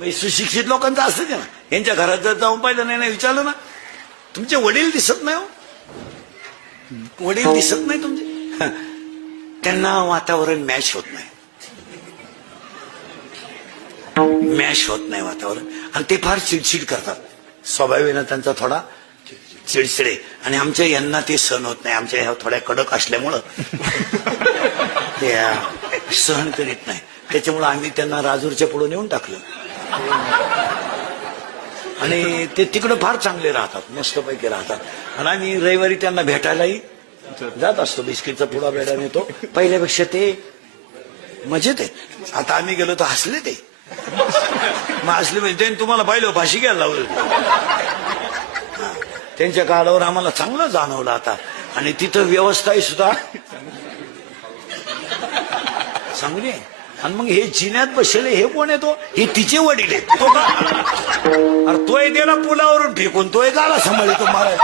म्हणजे सुशिक्षित लोकांचं असतं ना, यांच्या घरात जर जाऊन पाहिलं नाही विचारलं ना, तुमचे वडील दिसत नाही हो, वडील दिसत नाही तुमचे. त्यांना वातावरण मॅच होत नाही, मॅच होत नाही वातावरण, आणि ते फार चिडचिड करतात. स्वभावाने त्यांचा थोडा चिडचिडे, आणि आमच्या यांना ते सहन होत नाही. आमच्या ह्या थोड्या कडक असल्यामुळं ते सहन करीत नाही. त्याच्यामुळं आम्ही त्यांना राजूरच्या पुढे नेऊन टाकलं, आणि ते तिकडं फार चांगले राहतात, मस्तपैकी राहतात. आणि आम्ही रविवारी त्यांना भेटायलाही जात असतो. बिस्किटचा पुडा बेडा नेतो. पहिल्यापेक्षा ते मजेत आहे. आता आम्ही गेलो तर हसले ते, मग हसले म्हणजे त्यांनी तुम्हाला पाहिलं फाशी घ्यायला लावलं. त्यांच्या काळावर आम्हाला चांगलं जाणवलं आता. आणि तिथं व्यवस्थाही सुद्धा चांगली आहे. आणि मग हे जिन्यात बसले हे कोण येतो, हे तिचे वडील आहेत. तो का अरे तोय त्याला पुलावरून फेकून तोय गाला सांभाळतो महाराज.